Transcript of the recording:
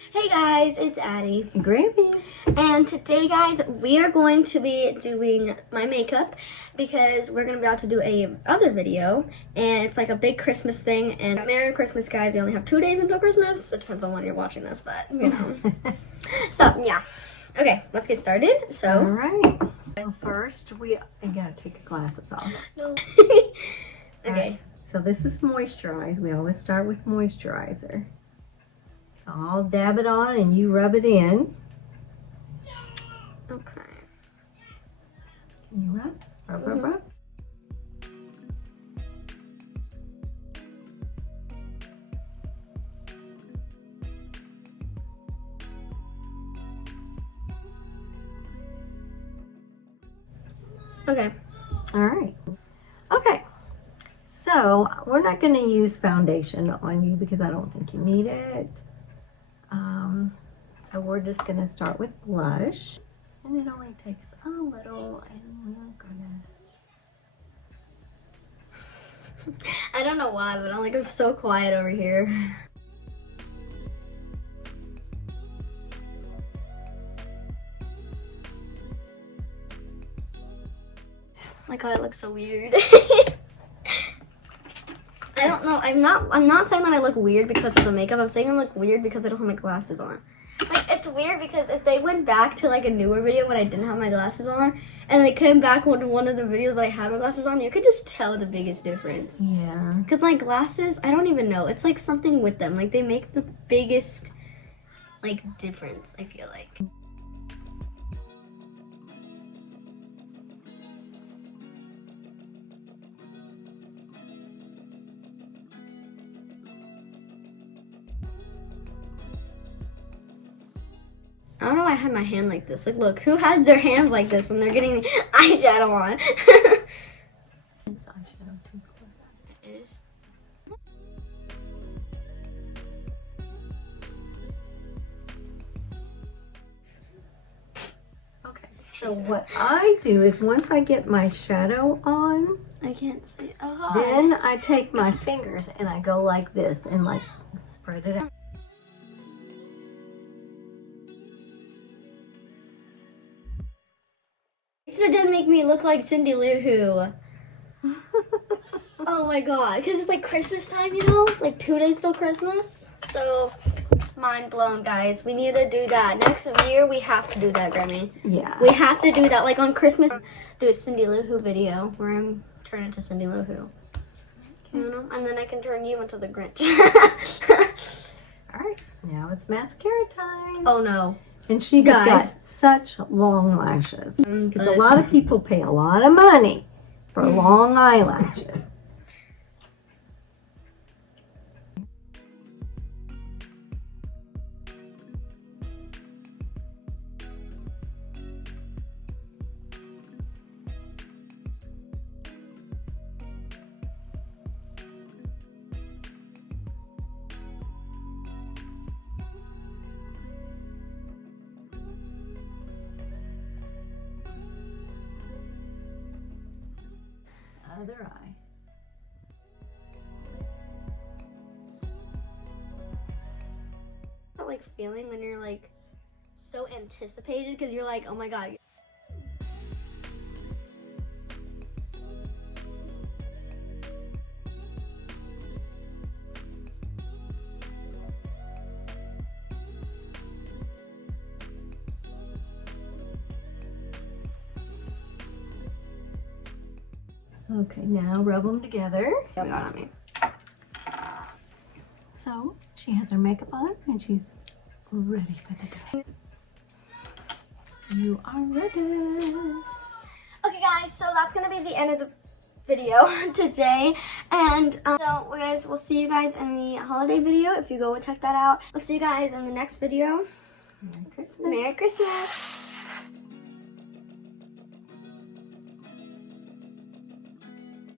Hey guys, it's Addie. Grammy. And today, guys, we are going to be doing my makeup because we're going to be about to do a other video. And it's like a big Christmas thing. And Merry Christmas, guys. We only have 2 days until Christmas. It depends on when you're watching this, but, you know. So, yeah. Okay, let's get started. So. All right. Well, first, you got to take your glasses off. No. Okay. Right. So this is moisturize. We always start with moisturizer. So I'll dab it on and you rub it in. Okay. Can you rub? Rub, rub. Okay. All right. Okay. So we're not going to use foundation on you because I don't think you need it. So we're just going to start with blush. And it only takes a little, and we're gonna... I don't know why, but I'm so quiet over here. My God, it looks so weird. I don't know. I'm not saying that I look weird because of the makeup. I'm saying I look weird because I don't have my glasses on. Like, it's weird because if they went back to like a newer video when I didn't have my glasses on and they came back with one of the videos that I had my glasses on, you could just tell the biggest difference. Yeah. Because my glasses, I don't even know. It's like something with them. Like, they make the biggest like difference, I feel like. I don't know why I have my hand like this. Like, look, who has their hands like this when they're getting eyeshadow on? It's eyeshadow too. It is. Okay, so what I do is once I get my shadow on, I can't see. Oh. then I take my fingers and I go like this and like spread it out. It did make me look like Cindy Lou Who. Oh my God, because it's like Christmas time, you know? Like 2 days till Christmas. So, mind blown, guys. We need to do that. Next year, we have to do that, Grammy. Yeah. We have to do that. Like on Christmas, do a Cindy Lou Who video where I'm turning into Cindy Lou Who. Okay. You know? And then I can turn you into the Grinch. All right, now it's mascara time. Oh no. And she has got such long lashes. Because a lot of people pay a lot of money for long eyelashes. Other eye. That like feeling when you're like so anticipated because you're like, oh my God. Okay, now rub them together. Oh my God, on me. So she has her makeup on and she's ready for the day. You are ready. Okay, guys, so that's gonna be the end of the video today, and so guys, we'll see you guys in the holiday video if you go and check that out. We'll see you guys in the next video. Merry Christmas. Merry Christmas.